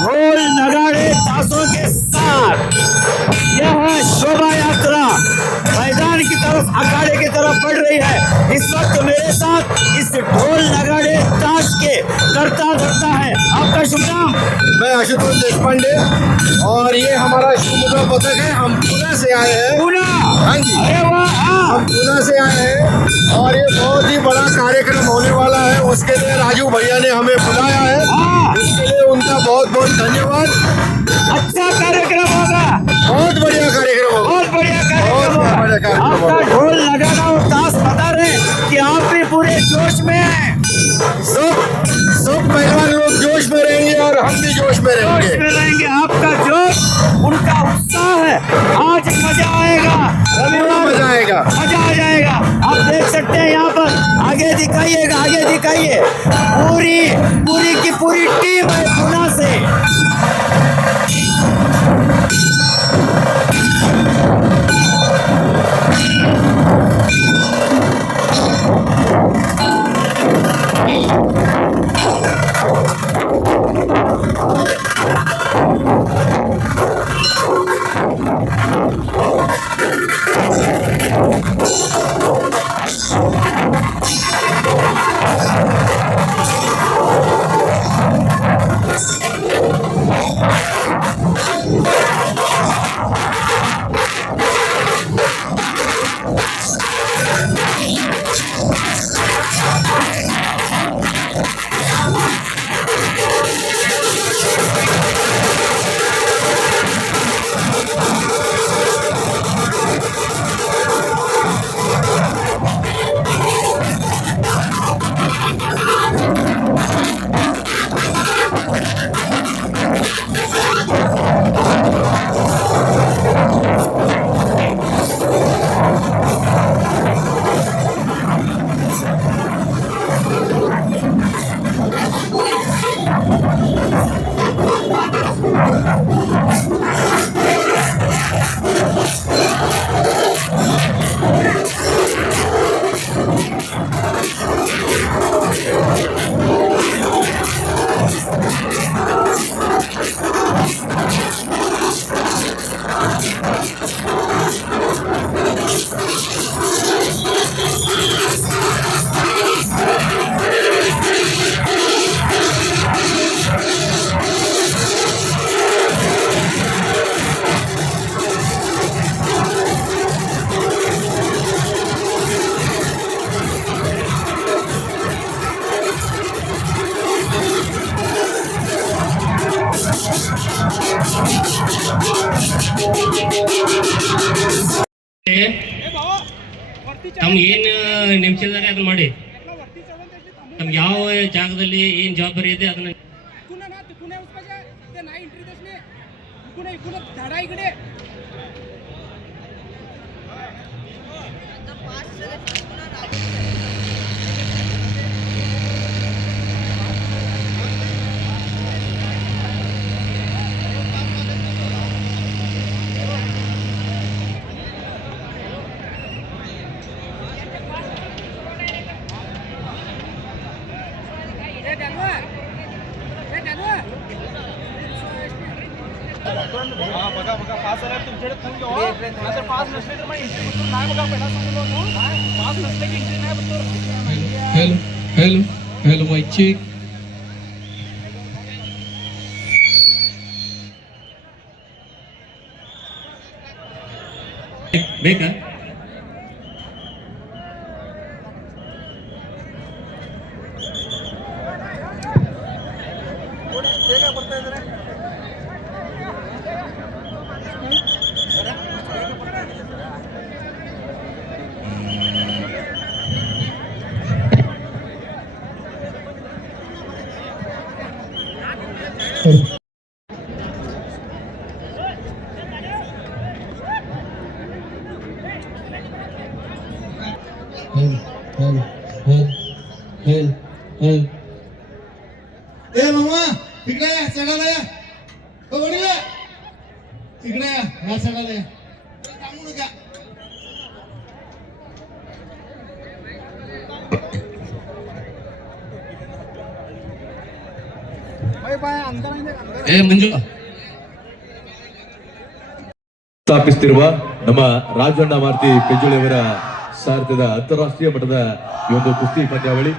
ढोल नगाड़े ताशों के साथ यह शोभा यात्रा मैदान की तरफ अखाड़े की तरफ बढ़ रही है। इस वक्त मेरे साथ इस ढोल नगाड़े ताश के करता धरता है। आपका शुभ नाम? मैं आशुतोष देशपांडे और ये हमारा शिवमुद्रा पथक है। हम पुणे से आए हैं। पूना? हाँ जी, अरे वाह! हम पुणे से आए हैं और ये बहुत ही बड़ा कार्यक्रम होने वाला है। उसके लिए राजू भैया ने हमें बुलाया है। इसके लिए उनका बहुत बहुत धन्यवाद। अच्छा कार्यक्रम होगा, बहुत बढ़िया कार्यक्रम होगा, बहुत बढ़िया कार्यक्रम बहुत बढ़िया कार्यक्रम होगा। होगा। आपका ढोल लगाना और ताश बता रहे कि आप भी पूरे जोश में हैं। सब पहलवान लोग जोश में रहेंगे और हम भी जोश में जोश में रहेंगे। आपका जोश, उनका उत्साह है। आज मजा आएगा, रविवार मजा आएगा, मजा आ जाएगा। आप देख सकते हैं यहाँ पर, आगे दिखाइएगा, आगे दिखाइए। पूरी पूरी की पूरी टीम है पुणे से। ತಮ್ಗೆ ಏನು ನೆಮ್ಸಿದ್ದಾರೆ ಅದನ್ನ ಮಾಡಿ. ತಮ್ಗೆ ಯಾವ ಜಾಗದಲ್ಲಿ ಏನು ಜವಾಬ್ದಾರಿ ಇದೆ ಅದನ್ನ बघा बघा पास आला तुमच्याकडे फोन घेऊ. जर पास नसले तर मग एंट्री बघतो नाही. बघा पहिला सांगतो पास नसले की एंट्री नाही बघतो. Hello hello hello mike check. ಬೇಕಾ? ಬೇಗ ಬರ್ತಾ ಇದ್ದಾರೆ. ए मामा तिकडे चढायला या. वडील तिकडे या चढायला या. थांबू नका. ಏ ಮಂಜು ಸ್ಥಾಪಿಸುತ್ತಿರುವ ನಮ್ಮ ರಾಜಣ್ಣ ಮಾರುತಿ ಪೆಂಜುಳಿಯವರ ಸಾರಥ್ಯದ ಅಂತಾರಾಷ್ಟ್ರೀಯ ಮಟ್ಟದ ಈ ಒಂದು ಕುಸ್ತಿ ಪಂದ್ಯಾವಳಿ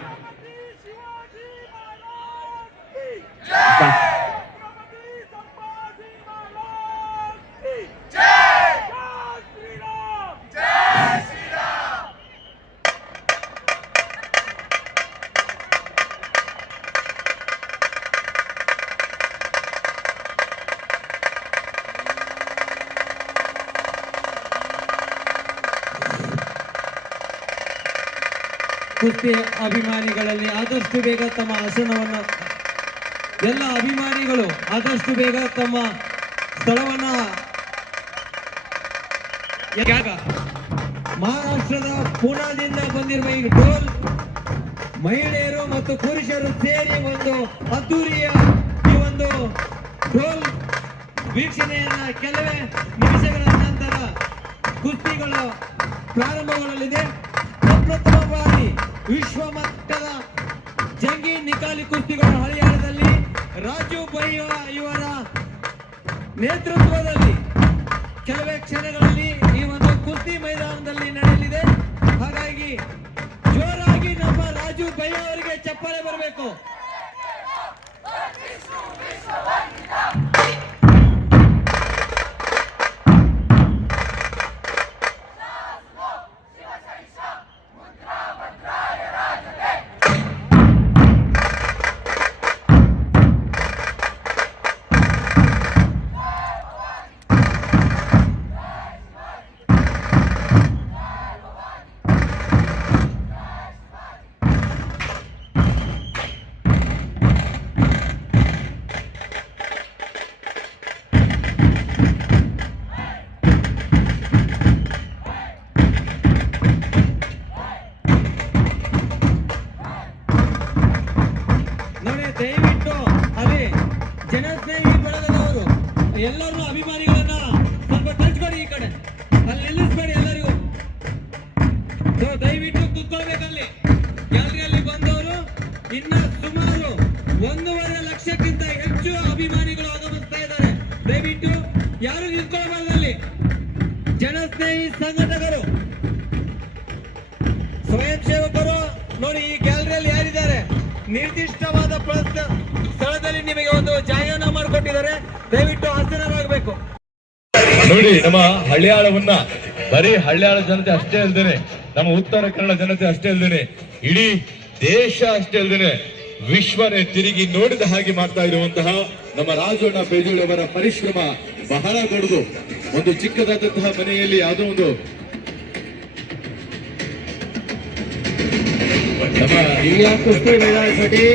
ಕುಸ್ತಿ ಅಭಿಮಾನಿಗಳಲ್ಲಿ ಆದಷ್ಟು ಬೇಗ ತಮ್ಮ ಆಸನವನ್ನು ಎಲ್ಲ ಅಭಿಮಾನಿಗಳು ಆದಷ್ಟು ಬೇಗ ತಮ್ಮ ಸ್ಥಳವನ್ನ ಮಹಾರಾಷ್ಟ್ರದ ಪೂನಾದಿಂದ ಬಂದಿರುವ ಈ ಢೋಲ್ ಮಹಿಳೆಯರು ಮತ್ತು ಪುರುಷರು ಸೇರಿ ಒಂದು ಅದ್ದೂರಿಯ ಈ ಒಂದು ಢೋಲ್ ವೀಕ್ಷಣೆಯನ್ನ ಕೆಲವೇ ನಿಮಿಷಗಳ ನಂತರ ಕುಸ್ತಿಗಳು ಪ್ರಾರಂಭಗೊಳ್ಳಲಿದೆ. ಪ್ರಪ್ರಥಮ ಬಾರಿ ವಿಶ್ವ ಮಟ್ಟದ ಜಂಗಿ ನಿಕಾಲಿ ಕುಸ್ತಿಗಳ ಹರಿಯಾಣದಲ್ಲಿ ರಾಜು ಭೈಯ ಇವರ ನೇತೃತ್ವದಲ್ಲಿ ಕೆಲವೇ ಕ್ಷಣಗಳಲ್ಲಿ ಈ ಒಂದು ಕುಸ್ತಿ ಮೈದಾನದಲ್ಲಿ ನಡೆಯಲಿದೆ. ಹಾಗಾಗಿ ಜೋರಾಗಿ ನಮ್ಮ ರಾಜು ಭೈಯ ಅವರಿಗೆ ಚಪ್ಪಾಳೆ ಬರಬೇಕು. ದಯವಿಟ್ಟು ಅದೇ ಜನಸ್ನೇಹಿ ಬಳಗದವರು ಎಲ್ಲರೂ ಅಭಿಮಾನಿಗಳನ್ನ ಸ್ವಲ್ಪ ತರ್ಚ್ಕೊಡಿ, ಈ ಕಡೆ ಅಲ್ಲಿ ನಿಲ್ಲಿಸ್ಬೇಡಿ ಎಲ್ಲರಿಗೂ. ದಯವಿಟ್ಟು ಕುತ್ಕೊಳ್ಬೇಕಲ್ಲಿ. ಗ್ಯಾಲರಿಯಲ್ಲಿ ಬಂದವರು ಇನ್ನ ಸುಮಾರು 1.5 ಲಕ್ಷಕ್ಕಿಂತ ಹೆಚ್ಚು ಅಭಿಮಾನಿಗಳು ಆಗಮಿಸ್ತಾ ಇದ್ದಾರೆ. ದಯವಿಟ್ಟು ಯಾರು ನಿಂತ್ಕೊಳ್ಬಾರ್ದಲ್ಲಿ. ಜನಸ್ನೇಹಿ ಸಂಘಟಕರು, ಸ್ವಯಂ ಸೇವಕರು ನೋಡಿ, ಈ ಗ್ಯಾಲರಿಯಲ್ಲಿ ಯಾರಿದ್ದಾರೆ ನಿರ್ದಿಷ್ಟವಾದ ಸ್ಥಳದಲ್ಲಿ ನಿಮಗೆ ಒಂದು ಜಾಗನ ಮಾಡಿಕೊಟ್ಟಿದ್ದಾರೆ. ದಯವಿಟ್ಟು ಆಸೀನರಾಗಬೇಕು. ನೋಡಿ, ನಮ್ಮ ಹಳ್ಯಾಳವನ್ನ ಬರೀ ಹಳ್ಯಾಳ ಜನತೆ ಅಷ್ಟೇ ಅಲ್ದೇನೆ, ನಮ್ಮ ಉತ್ತರ ಕನ್ನಡ ಜನತೆ ಅಷ್ಟೇ ಅಲ್ದೇನೆ, ಇಡೀ ದೇಶ ಅಷ್ಟೇ ಅಲ್ದೇನೆ ವಿಶ್ವನೇ ತಿರುಗಿ ನೋಡಿದ ಹಾಗೆ ಮಾಡ್ತಾ ಇರುವಂತಹ ನಮ್ಮ ರಾಜಣ್ಣ ಪೇಜುಳಿಯವರ ಪರಿಶ್ರಮ ಬಹಳ ದೊಡ್ಡದು. ಒಂದು ಚಿಕ್ಕದಾದಂತಹ ಮನೆಯಲ್ಲಿ ಯಾವುದೋ ಒಂದು जिल्हा कुस्ती मैदानासाठी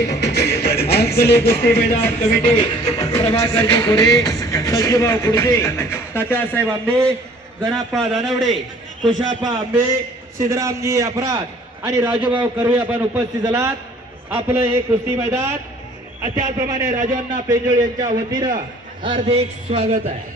अंकली कुस्ती मैदान कमिटी प्रभाकरजी गोरे, संजूभाऊ कुडजे, तात्यासाहेब आंबे, गणाप्पा दानवडे, कुशाप्पा आंबे, सिद्धरामजी अपराध आणि राजूभाऊ कर्वे आपण उपस्थित झालात. आपलं हे कुस्ती मैदान त्याचप्रमाणे राजांना पेंजोळ यांच्या वतीनं हार्दिक स्वागत आहे.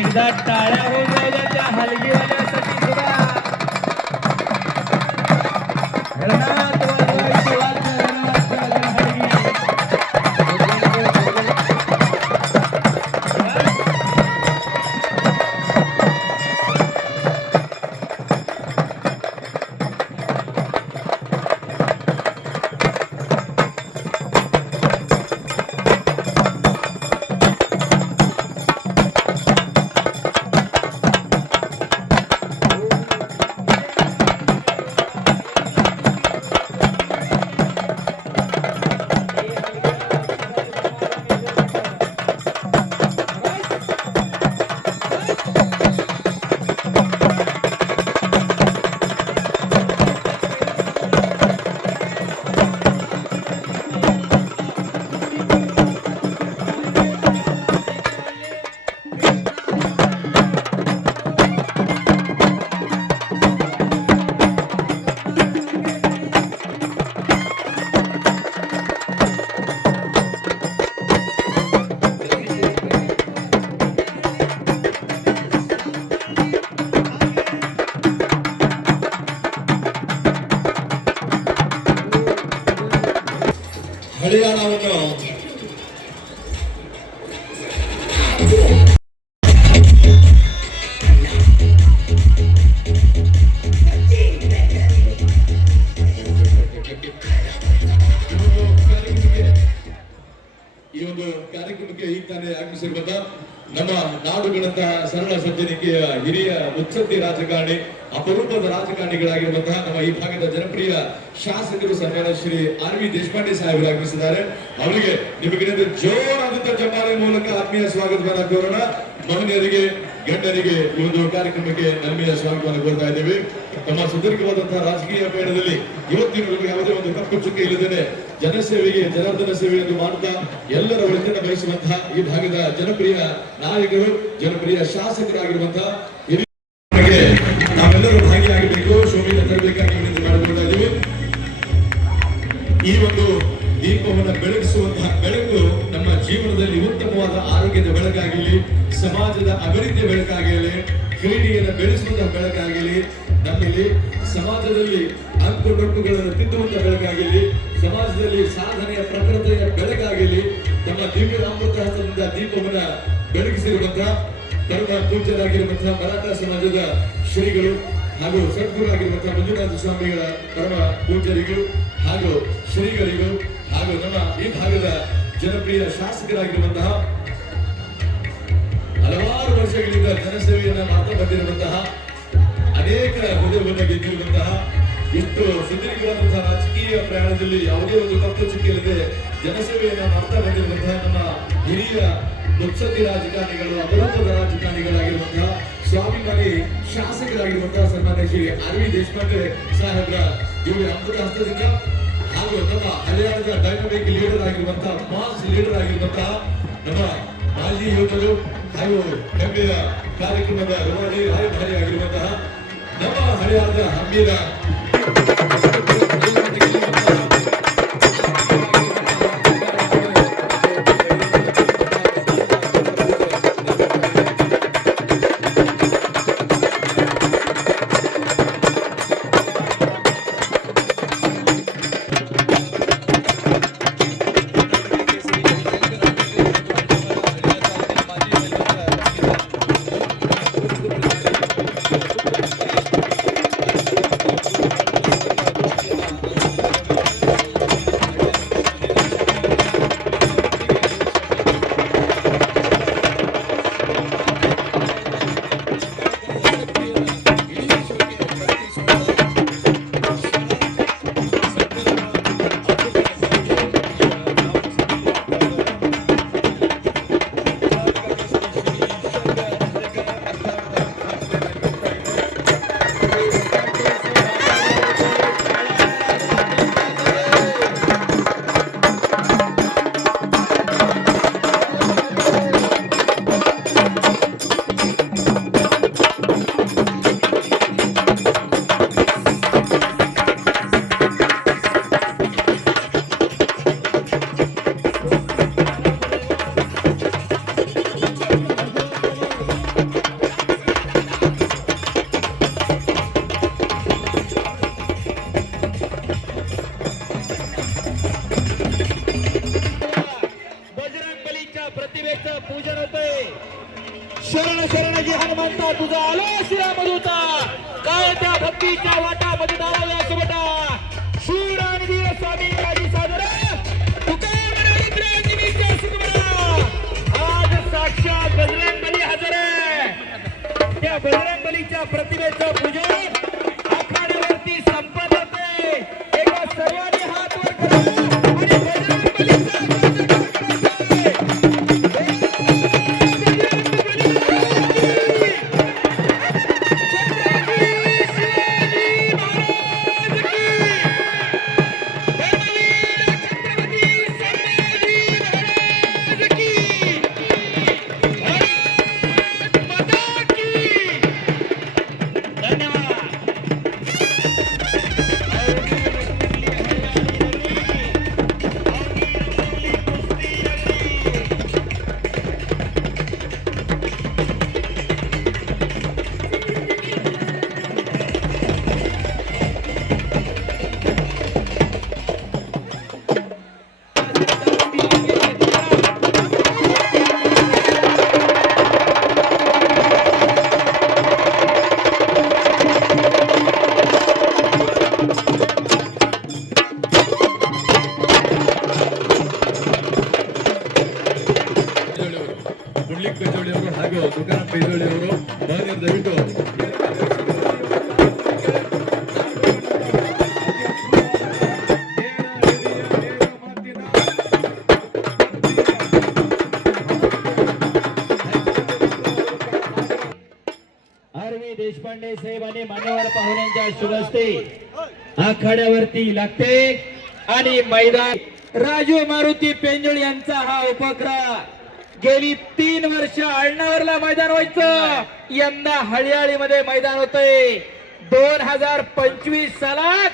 एकदा टाळ्या होऊन जायच्या त्या हलगीवाल्यासाठी सुद्धा. ಹಳಿಯಾಳವನ್ನು ಈ ಒಂದು ಕಾರ್ಯಕ್ರಮಕ್ಕೆ ಈಗ ತಾನೇ ಆಗಮಿಸಿರುವಂತ ನಮ್ಮ ನಾಡುಗಳಂತಹ ಸರಳ ಸಜ್ಜನಿಕೆಯ ಹಿರಿಯ ಮುತ್ಸದ್ದಿ ರಾಜಕಾರಣಿ, ಅಪರೂಪದ ರಾಜಕಾರಣಿಗಳಾಗಿರುವಂತಹ ನಮ್ಮ ಈ ಭಾಗದ ಜನಪ್ರಿಯ ಶಾಸಕರು ಸನ್ಮಾನ್ಯ ಶ್ರೀ RV ದೇಶಪಾಂಡೆ ಸಾಹೇಬರು ಆಗಮಿಸಿದ್ದಾರೆ. ಅವರಿಗೆ ನಿಮಗೆ ಜೋರಾದಂತಹ ಚಪ್ಪಾಳೆ ಮೂಲಕ ಆತ್ಮೀಯ ಸ್ವಾಗತವನ್ನು ಕೋರೋಣ. ಮಹಿಳೆಯರಿಗೆ, ಗಣ್ಯರಿಗೆ ಈ ಒಂದು ಕಾರ್ಯಕ್ರಮಕ್ಕೆ ಆತ್ಮೀಯ ಸ್ವಾಗತವನ್ನು ಕೋರ್ತಾ ಇದ್ದೇವೆ. ತಮ್ಮ ಸುದೀರ್ಘವಾದಂತಹ ರಾಜಕೀಯ ಪಯಣದಲ್ಲಿ ಇವತ್ತಿನ ಯಾವುದೇ ಒಂದು ಕಪ್ಪು ಚುಕ್ಕೆ ಇಲ್ಲದೇನೆ ಜನಸೇವೆಗೆ, ಜನಾರ್ದನ ಸೇವೆಯನ್ನು ಮಾಡುತ್ತಾ ಎಲ್ಲರ ಒಳಿತನ್ನು ಬಯಸುವಂತಹ ಈ ಭಾಗದ ಜನಪ್ರಿಯ ನಾಯಕರು, ಜನಪ್ರಿಯ ಶಾಸಕರಾಗಿರುವಂತಹ ಹಿರಿಯರಿಗೆ ನಾವೆಲ್ಲರೂ ಭಾಗಿಯಾಗಬೇಕು, ಶೋಭೆಯನ್ನು ತರಬೇಕಾಗಿ ವಿನಂತಿ ಮಾಡಿಕೊಳ್ತಾ ಇದ್ದೀವಿ. ಈ ಒಂದು ದೀಪವನ್ನು ಬೆಳಗಿಸುವಂತಹ ಬೆಳಕು ನಮ್ಮ ಜೀವನದಲ್ಲಿ ಉತ್ತಮವಾದ ಆರೋಗ್ಯದ ಬೆಳಕಾಗಲಿ, ಸಮಾಜದ ಅಭಿವೃದ್ಧಿಯ ಬೆಳಕಾಗಲಿ, ಕ್ರೀಡೆಯನ್ನು ಬೆಳೆಸುವಂತಹ ಬೆಳಕಾಗಲಿ, ನಮ್ಮಲ್ಲಿ ಸಮಾಜದಲ್ಲಿ ಅಂಕುಡೊಂಕುಗಳನ್ನು ತಿದ್ದುವಂತಹ ಬೆಳಕಾಗಲಿ, ಸಮಾಜದಲ್ಲಿ ಸಾಧನೆಯ ಪ್ರಖರತೆಯ ಬೆಳಕಾಗಲಿ, ನಮ್ಮ ದಿವ್ಯ ಅಮೃತ ಹಸ್ತದಿಂದ ದೀಪವನ್ನು ಬೆಳಗಿಸಿರುವಂತಹ ಪರಮ ಪೂಜ್ಯರಾಗಿರುವಂತಹ ಮರಾಠ ಸಮಾಜದ ಶ್ರೀಗಳು ಹಾಗೂ ಸದ್ಗುರುರಾಗಿರುವಂತಹ ಮಂಜುನಾಥ ಸ್ವಾಮಿಗಳ ಪರಮ ಪೂಜ್ಯರಿಗೂ ಹಾಗೂ ಶ್ರೀಗಳಿಗೂ ಹಾಗೂ ನಮ್ಮ ಈ ಭಾಗದ ಜನಪ್ರಿಯ ಶಾಸಕರಾಗಿರುವಂತಹ ಹಲವಾರು ವರ್ಷಗಳಿಂದ ಜನಸೇವೆಯನ್ನ ಮಾಡ್ತಾ ಬಂದಿರುವಂತಹ ಅನೇಕ ಹುದ್ದೆಗಳನ್ನು ಗೆದ್ದಿರುವಂತಹ ಇಷ್ಟು ಸುದೀರ್ಘವಾದಂತಹ ರಾಜಕೀಯ ಪ್ರಯಾಣದಲ್ಲಿ ಯಾವುದೇ ಒಂದು ತಪ್ಪು ಚುಕ್ಕಿಲ್ಲದೆ ಜನಸೇವೆಯನ್ನ ಮಾಡ್ತಾ ಬಂದಿರುವಂತಹ ನಮ್ಮ ಹಿರಿಯ ಮುತ್ಸದ್ದಿ ರಾಜಕಾರಣಿಗಳು, ಅಪರೂಪದ ರಾಜಕಾರಣಿಗಳಾಗಿರುವಂತಹ ಸ್ವಾಭಿಮಾನಿ ಶಾಸಕರಾಗಿರುವಂತಹ ಸನ್ಮಾನ್ಯ ಶ್ರೀ RV ದೇಶಪಾಂಡೆ ಸಾಹೇಬ್ರ ದಿವ್ಯ ಅಮೃತ ಹಸ್ತದಿಂದ ಹಾಗೂ ನಮ್ಮ ಹರಿಯಾಣದ ಡೈನಮಿಕ್ ಲೀಡರ್ ಆಗಿರುವಂತಹ, ಮಾಸ್ ಲೀಡರ್ ಆಗಿರುವಂತಹ ನಮ್ಮ ಮಾಜಿ ಯೋಧರು ಹಾಗೂ ಹೆಮ್ಮೆಯ ಕಾರ್ಯಕ್ರಮದ ರವಾನಿ ರಾಯಭಾರಿ ಆಗಿರುವಂತಹ ನಮ್ಮ ಹರಿಯಾಣದ ಹಮ್ಮಿನ प्रतिभेचं पूजन होतंय. शरण शरणजी हनुमंता तुझा आलो श्रीरामदूता, काय त्या भक्तीच्या वाटा मतदाराला सुबटा, शूर आणि वीर स्वामी काजी सादर आज साक्षात बजरंगबली हजर आहे. त्या बजरंगबलीच्या प्रतिभेचं पूजन आखाड्यावरती संपत होते. एका सर्वांनी हात वर करा आणि बजरंगबलीचा ಪುಂಡ್ಲಿಕ್ ಪೇಜೋಳಿ ಅವರು ಹಾಗೂ ತುಕಾರಾಮ್ ಪೇಜೋಳಿ ಅವರು ಮಹನೀಯರು ದಯವಿಟ್ಟು आरवी देशपांडे साहेब आणि मान्यवर पाहुण्यांच्या शुभ हस्ते आखाड्यावरती लागते आणि मैदान राजू मारुती पेंजोळ यांचा हा उपक्रम गेली 3 वर्ष आळणावरला मैदान व्हायचं, यंदा हळियाळीमध्ये मैदान होतंय. 2025 सालात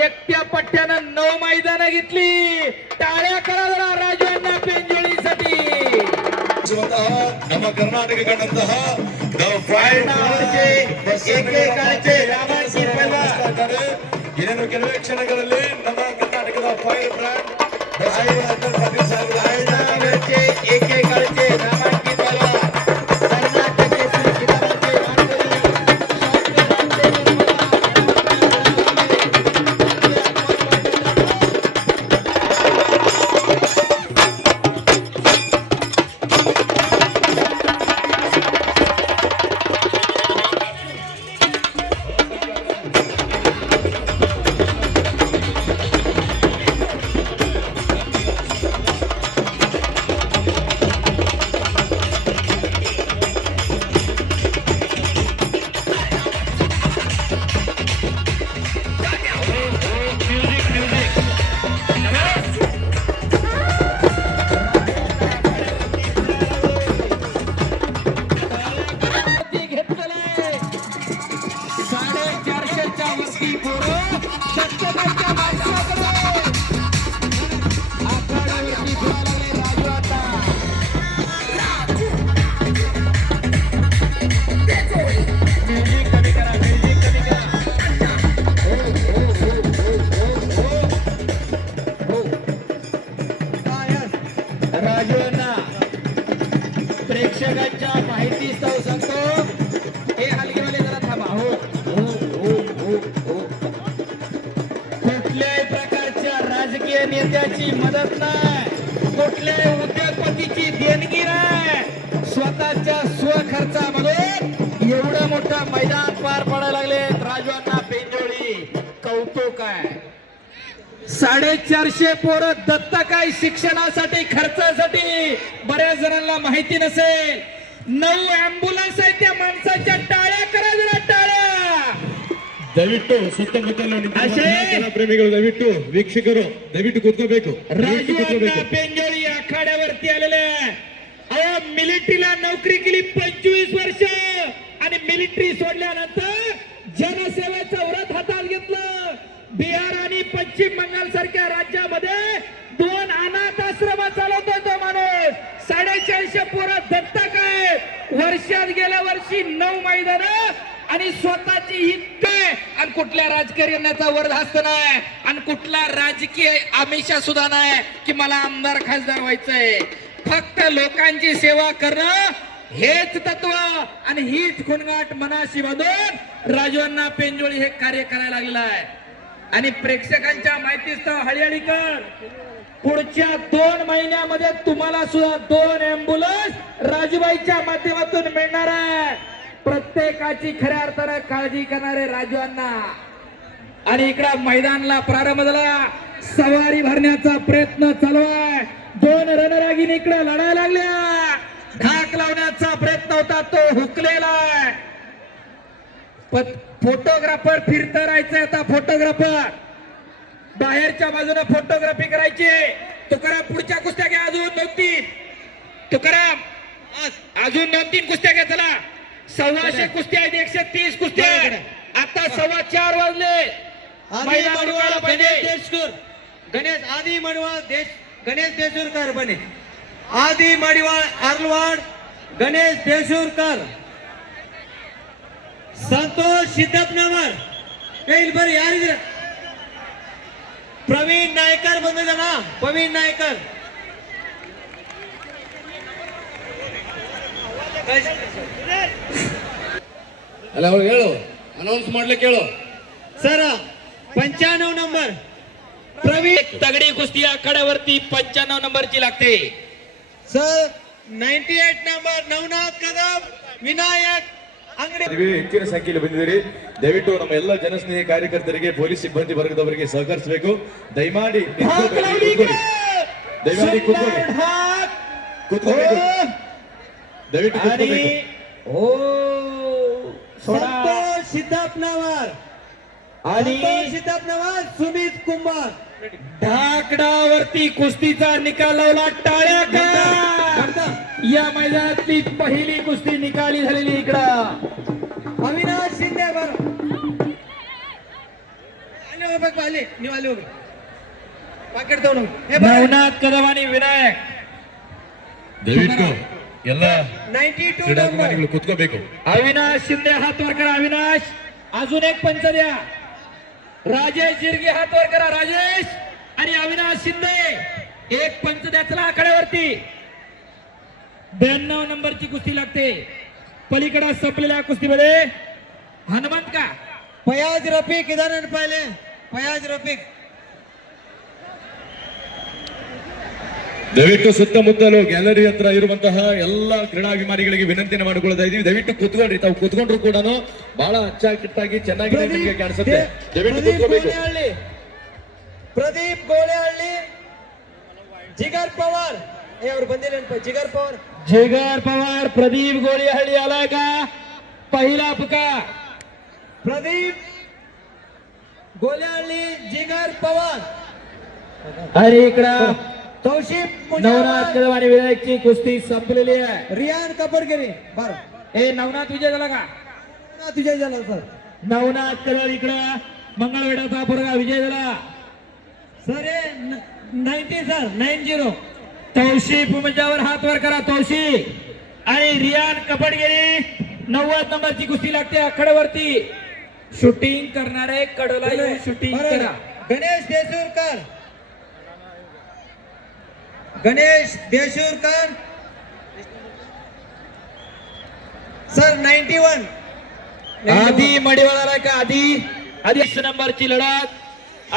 एकट्या पट्ट्यानं 9 मैदानं घेतली. टाळ्या करा जरा राजू यांना पेंजोळीसाठी. ನಮ್ಮ ಕರ್ನಾಟಕ ಕಂಡಂತಹ ಇನ್ನೇನು ಕೆಲವೇ ಕ್ಷಣಗಳಲ್ಲಿ ನಮ್ಮ ಕರ್ನಾಟಕದ ಫೈರ್ ಬ್ರ್ಯಾಂಡ್ एकेकाळचे नामांकित झाला कर्नाटक केसरी किताबाचे राजूंना प्रेक्षकांच्या माहितीस्तव सांगतो. हे हलगीवाले जरा थांबा. कुठल्याही प्रकारच्या राजकीय नेत्याची मदत नाही, कुठल्याही उद्योगपतीची देणगी नाही. स्वतःच्या स्वखर्चामध्ये एवढं मोठं मैदान पार पाडायला लागले राजूंना पेंजोळी. कौतुक आहे. 450 पोरं दत्तक आहे शिक्षणासाठी, खर्चासाठी. बऱ्याच जणांना माहिती नसेल. 9 अँब्युलन्स आहे त्या माणसाच्या. टाळ्या करा जरा, टाळ्या. ದಯವಿಟ್ಟು ಸುತ್ತಮುತ್ತಲು ಪ್ರೇಮಿಗಳು ದಯವಿಟ್ಟು ವೀಕ್ಷಕರು ದಯವಿಟ್ಟು ಕೂತ್ಕೋಬೇಕು. राजू अण्णा पेंजोळी आखाड्यावरती आलेले. अहो, मिलिटरीला नोकरी केली 25 वर्ष आणि मिलिटरी सोडल्यानंतर जनसेवेचं व्रत हातात घेतलं. बिहार आणि पश्चिम बंगाल सारख्या राज्यामध्ये 2 अनाथ आश्रम चालवतो तो माणूस. 450 पोरं दत्तक आहे. वर्षात गेल्या वर्षी 9 मैदानं आणि स्वतःची हित आणि कुठल्या राजकारण्याचा वरदहस्त नाही आणि कुठला राजकीय आमिषा सुद्धा नाही की मला आमदार खासदार व्हायचंय. फक्त लोकांची सेवा करणं हेच तत्व आणि हीच खुणगाट मनाशी बांधून राजूंना पेंजोळी हे कार्य करायला लागलेलं आहे. आणि प्रेक्षकांच्या माहितीस्तव हळीहळीकर पुढच्या 2 महिन्यामध्ये तुम्हाला सुद्धा 2 अँब्युलन्स राजूबाईच्या माध्यमातून मिळणार आहे. प्रत्येकाची खऱ्या अर्थानं काळजी करणारे राजू अण्णा. आणि इकडं मैदानाला प्रारंभ झाला. सवारी भरण्याचा प्रयत्न चालू आहे. 2 रणरागिणी इकडे लढायला लागल्या. धाक लावण्याचा प्रयत्न होता, तो हुकलेला आहे. फोटोग्राफर फिरता राहायचं. आता फोटोग्राफर बाहेरच्या बाजूने फोटोग्राफी करायची. तुकाराम पुढच्या कुस्त्या घ्या. अजून 2-3 तुकाराम, अजून 2-3 कुस्त्या घ्या. चला, 125 कुस्त्या आहेत. 130 कुस्त्या. आता 4:15 वाजले. गणेश आदी मडवाळ गणेश देशूरकर बने. आदी मडवाळ आरलवाड गणेश देशूरकर. संतोष सिद्धಪ್ಪನವರ್ ಇಲ್ಲಿ ಬರ್ರಿ. ಯಾರಿದ್ದೀರ? ಪ್ರವೀಣ್ ನಾಯ್ಕರ್ ಬಂದಿದ್ದಾನ. ಪ್ರವೀಣ್ ನಾಯ್ಕರ್ ಅಲ್ಲ ಅವ್ರು ಹೇಳು, ಅನೌನ್ಸ್ ಮಾಡ್ಲಿಕ್ಕೆ ಹೇಳು. Sir 95 number Praveen. तगडी कुस्ती आखाड्यावरती 95 नंबरची लागते. सर 98 ನಂಬರ್ ನವನಾಥ್ ಕದಂ ವಿನಾಯಕ್ ಅಂಗಡಿ ಹೆಚ್ಚಿನ ಸಂಖ್ಯೆಯಲ್ಲಿ ಬಂದಿದ್ದೀರಿ. ದಯವಿಟ್ಟು ನಮ್ಮ ಎಲ್ಲ ಜನಸ್ನೇಹಿ ಕಾರ್ಯಕರ್ತರಿಗೆ ಪೊಲೀಸ್ ಸಿಬ್ಬಂದಿ ವರ್ಗದವರಿಗೆ ಸಹಕರಿಸಬೇಕು. ದಯಮಾಡಿ ಕೂತ್ಕೋಬೇಕು. ದಯವಿಟ್ಟು ಕೂತ್ಕೋಬೇಕು. संतोष सिद्धಪ್ಪನವರ್ आणि सिद्धಪ್ಪनवर सुमित कुंभार ढाकडावरती कुस्तीचा निकाल लावला. टाळ्या का या मैदानातली पहिली कुस्ती निकाली झालेली इकडं अविनाश शिंदे बरं आले होते आले निवाले होते पाकिट दोन नवनाथ कदम आणि विनायक ದಯವಿಟ್ಟು ಎಲ್ಲ 92 ಕ್ರೀಡಾಭಿಮಾನಿಗಳು ಕೂತ್ಕೋಬೇಕು. अविनाश शिंदे हात वर करा. अविनाश अजून एक पंच द्या. राजेश जिरगे हात वर करा. राजेश आणि अविनाश शिंदे एक पंच द्या. चला आखाड्यावरती 92 नंबरची कुस्ती लागते. पलीकडे संपलेल्या कुस्तीमध्ये हनुमंत का फयाज रफीक इधर पहिले फयाज रफीक ದಯವಿಟ್ಟು ಸುತ್ತಮುತ್ತಲು ಗ್ಯಾಲರಿ ಹತ್ರ ಇರುವಂತಹ ಎಲ್ಲ ಕ್ರೀಡಾಭಿಮಾನಿಗಳಿಗೆ ವಿನಂತಿಯನ್ನು ಮಾಡಿಕೊಳ್ಳುತ್ತಾ ಇದೀವಿ. ದಯವಿಟ್ಟು ಕೂತ್ಕೊಳ್ರಿ. ತಾವು ಕೂತ್ಕೊಂಡ್ರು ಕೂಡ ಬಹಳ ಅಚ್ಚುಕಟ್ಟಾಗಿ ಚೆನ್ನಾಗಿ ನಿಮಗೆ ಕಾಣಿಸುತ್ತೆ. ದಯವಿಟ್ಟು ಕೂತ್ಕೋಬೇಕು. प्रदीप गोळेहळ्ळी जिगर पवार हे और बंदिले जिगर पवार जिगर पवार प्रदीप गोळीहळ्ळी आलाय का पहिला पुकार. प्रदीप गोळेहळ्ळी जिगर पवार आणि इकडं तौशिफ नवनाथ कदम आणि विनायकची कुस्ती संपलेली आहे. रियान कपडगिरी बर ए नवनाथ विजय झाला का? तुझ्या झाला सर नवनाथ कदम इकडं मंगळवेढाचा पोरगा विजय झाला. सर 90 सर 90 तौशिफ उमेदवार हात वर करा. तौशिफ आणि रियान कपडगिरी 90 नंबरची कुस्ती लागते आखाड्यावरती. शूटिंग करणारे कडला येऊन शूटिंग करा. गणेश देशूरकर गणेश देशूरकर सर 91 आधी मडीवाला का आधी 20 नंबरची लढत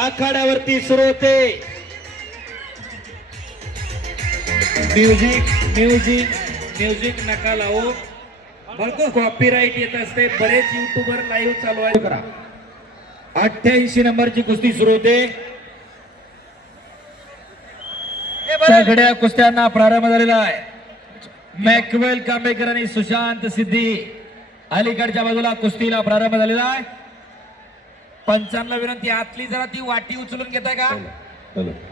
आखाड्यावरती सुरू होते. म्युझिक म्युझिक म्युझिक नका लावू. कॉपीराईट येत असते. बरेच युट्यूबर लाईव्ह चालू आहे. करा 88 नंबरची कुस्ती सुरू होते. सगळ्या कुस्त्यांना प्रारंभ झालेला आहे. मॅक्वेल कांबेकर आणि सुशांत सिद्धी अलीकडच्या बाजूला कुस्तीला प्रारंभ झालेला आहे. पंचांना विनंती आतली जरा ती वाटी उचलून घेताय का?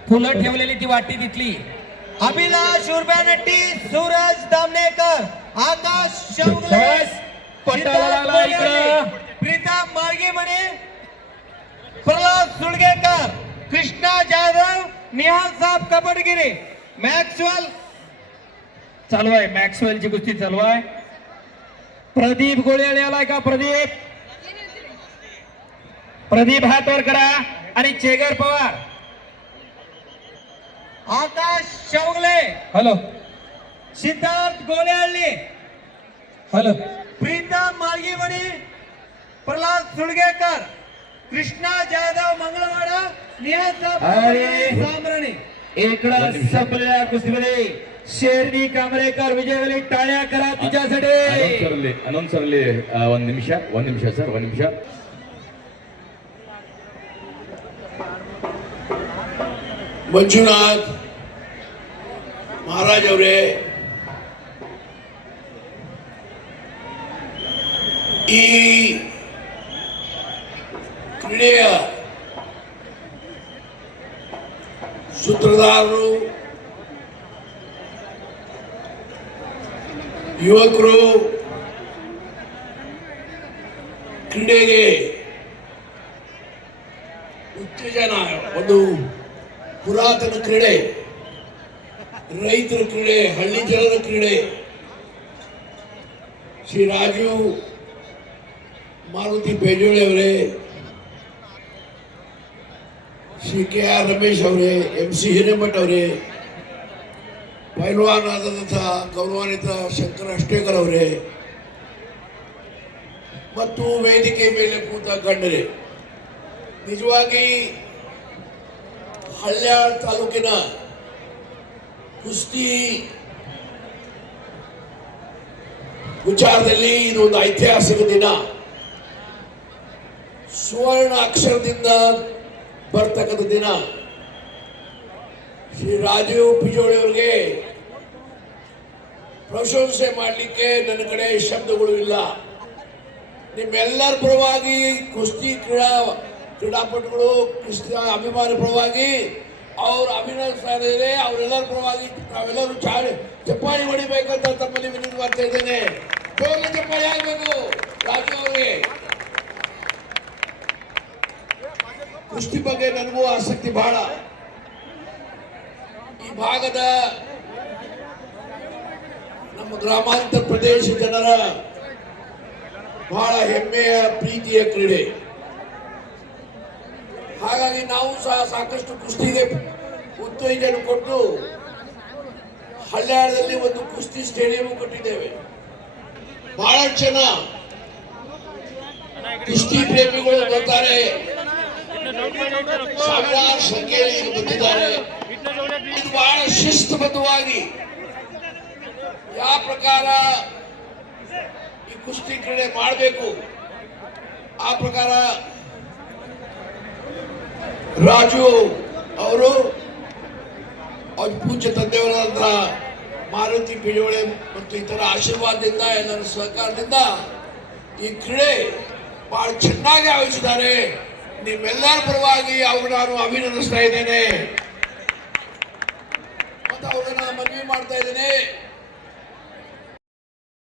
फुलं ठेवलेली ती वाटी तिथली. अभिलाष उर्ब्यानट्टी सूरज दामनेकर आकाश शवगले पटाला लागला इकडं. प्रीतम माळगीमणे प्रल्हाद सुळगेकर कृष्णा जाधव निहाल साहेब कपडगिरी मॅक्सवेल चालू आहे. मॅक्सवेलची कुस्ती चालू आहे. प्रदीप गोळेहळ्ळी आलाय का? प्रदीप प्रदीप हात वर करा. आणि चेगर पवार आकाश शवगले हॅलो सिद्धार्थ गोळेहळ्ळी हॅलो प्रीतम माळगीमणे प्रल्हाद सुळगेकर कृष्णा जाधव मंगळवाडा निहाल साहेब सामरणे इकडं संपलेल्या कुस्तीमध्ये शेरणी कांबरेकर विजय झाली. टाळ्या करा तिच्यासाठी. ಅನೌನ್ಸರ್ಲಿ ಒಂದ್ ನಿಮಿಷ ಸರ್ ಒಂದ್ ನಿಮಿಷ. ಮಂಜುನಾಥ್ ಮಹಾರಾಜ್ ಅವರೇ, ಈ ಕ್ರೀಡೆಯ ಸೂತ್ರಧಾರರು, ಯುವಕರು, ಕ್ರೀಡೆಗೆ ಉತ್ತೇಜನ, ಒಂದು ಪುರಾತನ ಕ್ರೀಡೆ, ರೈತರ ಕ್ರೀಡೆ, ಹಳ್ಳಿ ಜನರ ಕ್ರೀಡೆ. ಶ್ರೀ ರಾಜು ಮಾರುತಿ ಬೇಜೋಳಿ ಅವರೇ, ಶ್ರೀ KR ರಮೇಶ್ ಅವರೇ, MC ಹಿರೇಮಠ್ ಅವರೇ, ಪೈಲ್ವಾನ್ ಆದಂತಹ ಗೌರವಾನ್ವಿತ ಶಂಕರ ಅಷ್ಟೇಕರ್ ಅವರೇ ಮತ್ತು ವೇದಿಕೆ ಮೇಲೆ ಕೂತ ಗಣ್ಯರೇ, ನಿಜವಾಗಿ ಹಳ್ಯಾಳ್ ತಾಲೂಕಿನ ಕುಸ್ತಿ ವಿಚಾರದಲ್ಲಿ ಇದು ಒಂದು ಐತಿಹಾಸಿಕ ದಿನ. ಸುವರ್ಣ ಅಕ್ಷರದಿಂದ ಬರ್ತಕ್ಕಂಥ ದಿನ. ಶ್ರೀ ರಾಜೀವ್ ಪಿಜೋಳಿ ಅವರಿಗೆ ಪ್ರಶಂಸೆ ಮಾಡಲಿಕ್ಕೆ ನನ್ನ ಕಡೆ ಶಬ್ದಗಳು ಇಲ್ಲ. ನಿಮ್ಮೆಲ್ಲರ ಪರವಾಗಿ ಕುಸ್ತಿ ಕ್ರೀಡಾಪಟುಗಳು ಕುಸ್ತಿ ಅಭಿಮಾನಿ ಪರವಾಗಿ ಅವ್ರು ಅಭಿನಂದಿಸ್ತಾ ಇದ್ದಾರೆ. ಅವರೆಲ್ಲರ ಪರವಾಗಿ ನಾವೆಲ್ಲರೂ ಚಪ್ಪಾಳಿ ಹೊಡಿಬೇಕಂತ ತಮ್ಮಲ್ಲಿ ವಿನಂತಿ ಮಾಡ್ತಾ ಇದ್ದೇನೆ. ಜೋರು ಚಪ್ಪಾಳಿ ಆಗಬೇಕು ರಾಜು ಅವರಿಗೆ. ಕುಸ್ತಿ ಬಗ್ಗೆ ನನಗೂ ಆಸಕ್ತಿ ಬಹಳ. ಈ ಭಾಗದ ನಮ್ಮ ಗ್ರಾಮಾಂತರ ಪ್ರದೇಶ ಜನರ ಬಹಳ ಹೆಮ್ಮೆಯ ಪ್ರೀತಿಯ ಕ್ರೀಡೆ. ಹಾಗಾಗಿ ನಾವು ಸಹ ಸಾಕಷ್ಟು ಕುಸ್ತಿಗೆ ಉತ್ತೇಜನ ಕೊಟ್ಟು ಹಳ್ಯಾಳದಲ್ಲಿ ಒಂದು ಕುಸ್ತಿ ಸ್ಟೇಡಿಯಂ ಕಟ್ಟಿದ್ದೇವೆ. ಬಹಳಷ್ಟು ಜನ ಕುಸ್ತಿ ಪ್ರೇಮಿಗಳು ಬರ್ತಾರೆ, ಸಾವಿರಾರು ಸಂಖ್ಯೆಯಲ್ಲಿ ಬಂದಿದ್ದಾರೆ. ಇದು ಬಹಳ ಶಿಸ್ತುಬದ್ಧವಾಗಿ ಯಾವ ಪ್ರಕಾರ ಈ ಕುಸ್ತಿ ಕ್ರೀಡೆ ಮಾಡಬೇಕು ಆ ಪ್ರಕಾರ ರಾಜು ಅವರು ಅವ್ರ ಪೂಜ್ಯ ತಂದೆಯವರಾದ ಮಾರುತಿ ಪಿಜೋಳಿ ಮತ್ತು ಇತರ ಆಶೀರ್ವಾದದಿಂದ ಎಲ್ಲರ ಸಹಕಾರದಿಂದ ಈ ಕ್ರೀಡೆ ಬಹಳ ಚೆನ್ನಾಗಿ ಆಯೋಜಿಸಿದ್ದಾರೆ. ನಿಮ್ಮೆಲ್ಲರ ಪರವಾಗಿ ಅವರು ನಾನು ಅಭಿನಂದಿಸ್ತಾ ಇದ್ದೇನೆ ಮತ್ತು ಅವರನ್ನ ಮನವಿ ಮಾಡ್ತಾ ಇದ್ದೇನೆ.